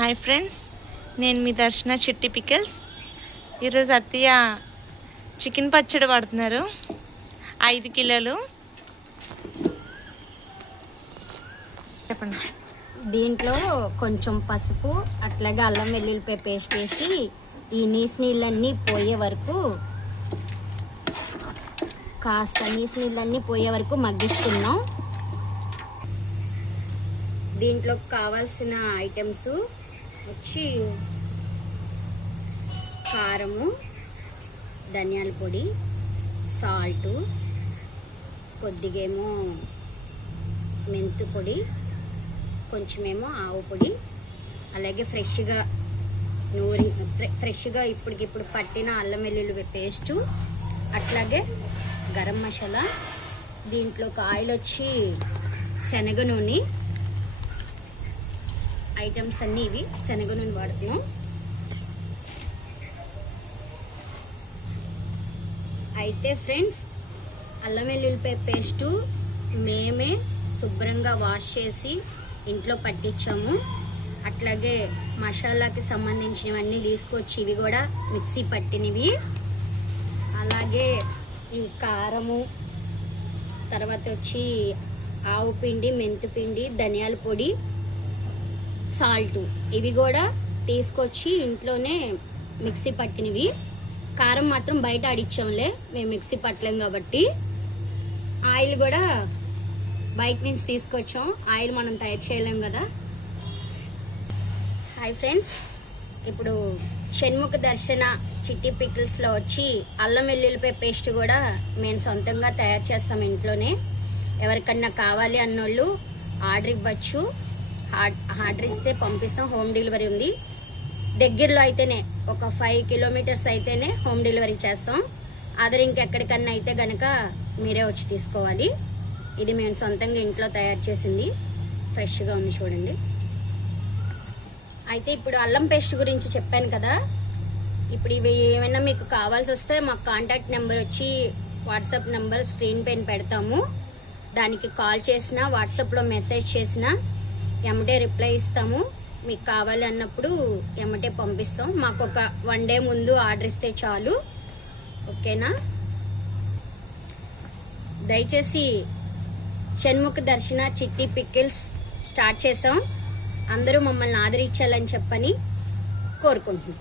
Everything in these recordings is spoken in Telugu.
హాయ్ ఫ్రెండ్స్, నేను మీ దర్శన చిట్టి పికిల్స్. ఈరోజు అత్తయ్య చికెన్ పచ్చడి పడుతున్నారు. 5 కిలోలు. చెప్పండి. దీంట్లో కొంచెం పసుపు, అట్లాగే అల్లం వెల్లుల్లిపాయ పేస్ట్ వేసి ఈ నీళ్ళన్నీ పోయే వరకు నీళ్ళన్నీ పోయే వరకు మగ్గిస్తున్నాం. దీంట్లో కావాల్సిన ఐటమ్స్ వచ్చి కారము, ధనియాల పొడి, సాల్టు, కొద్దిగేమో మెంతు పొడి, కొంచెమేమో ఆవు పొడి, అలాగే ఫ్రెష్గా ఇప్పటికిప్పుడు పట్టిన అల్లం వెల్లుల్లి పేస్టు, అట్లాగే గరం మసాలా. దీంట్లోకి ఆయిల్ వచ్చి శనగ నూనె. ఐటమ్స్ అన్నీ ఇవి శనగ నూనె వాడుతున్నాం. అయితే ఫ్రెండ్స్, అల్లం వెల్లుల్లిపాయ పేస్టు మేమే శుభ్రంగా వాష్ చేసి ఇంట్లో పట్టించాము. అట్లాగే మసాలాకి సంబంధించినవన్నీ తీసుకొచ్చి ఇవి కూడా మిక్సీ పట్టినవి. అలాగే ఈ కారము, తర్వాత వచ్చి ఆవు పిండి, మెంతు పిండి, ధనియాల పొడి, సాల్టు ఇవి కూడా తీసుకొచ్చి ఇంట్లోనే మిక్సీ పట్టినవి. కారం మాత్రం బయట ఆడిచ్చాంలే, మేము మిక్సీ పట్టలేం కాబట్టి. ఆయిల్ కూడా బయట నుంచి తీసుకొచ్చాం, ఆయిల్ మనం తయారు చేయలేం కదా. హాయ్ ఫ్రెండ్స్, ఇప్పుడు షణ్ముఖ దర్శన చిట్టి పికిల్స్లో వచ్చి అల్లం వెల్లుల్లిపాయ పేస్ట్ కూడా మేము సొంతంగా తయారు చేస్తాం ఇంట్లోనే. ఎవరికన్నా కావాలి అన్నోళ్ళు ఆర్డర్ ఇవ్వచ్చు. ఆర్డర్ ఇస్తే పంపిస్తాం. హోమ్ డెలివరీ ఉంది. దగ్గరలో అయితేనే ఒక 5 కిలోమీటర్స్ అయితేనే హోమ్ డెలివరీ చేస్తాం. అదర్ ఇంకెక్కడికన్నా అయితే కనుక మీరే వచ్చి తీసుకోవాలి. ఇది మేము సొంతంగా ఇంట్లో తయారు చేసింది. ఫ్రెష్గా ఉంది చూడండి. అయితే ఇప్పుడు అల్లం పేస్ట్ గురించి చెప్పాను కదా. ఇప్పుడు ఇవి ఏమైనా మీకు కావాల్సి వస్తే మాకు కాంటాక్ట్ నెంబర్ వచ్చి వాట్సాప్ నెంబర్ స్క్రీన్ పైన పెడతాము. దానికి కాల్ చేసినా, వాట్సాప్లో మెసేజ్ చేసినా ఎమ్మటే రిప్లై ఇస్తాము. మీకు కావాలి అన్నప్పుడు ఎమ్మటే పంపిస్తాం. మాకు ఒక 1 డే ముందు ఆర్డర్ ఇస్తే చాలు, ఓకేనా. దయచేసి షణ్ముఖ దర్శన చిట్టి పికిల్స్ స్టార్ట్ చేసాం. అందరూ మమ్మల్ని ఆదరించాలని చెప్పని కోరుకుంటున్నాం.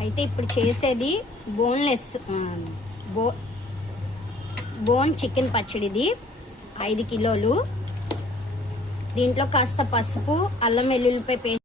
అయితే ఇప్పుడు చేసేది బోన్లెస్ బోన్ చికెన్ పచ్చడిది 5 కిలోలు. దీంట్లో కాస్త పసుపు, అల్లం వెల్లుల్లిపాయ పేస్ట్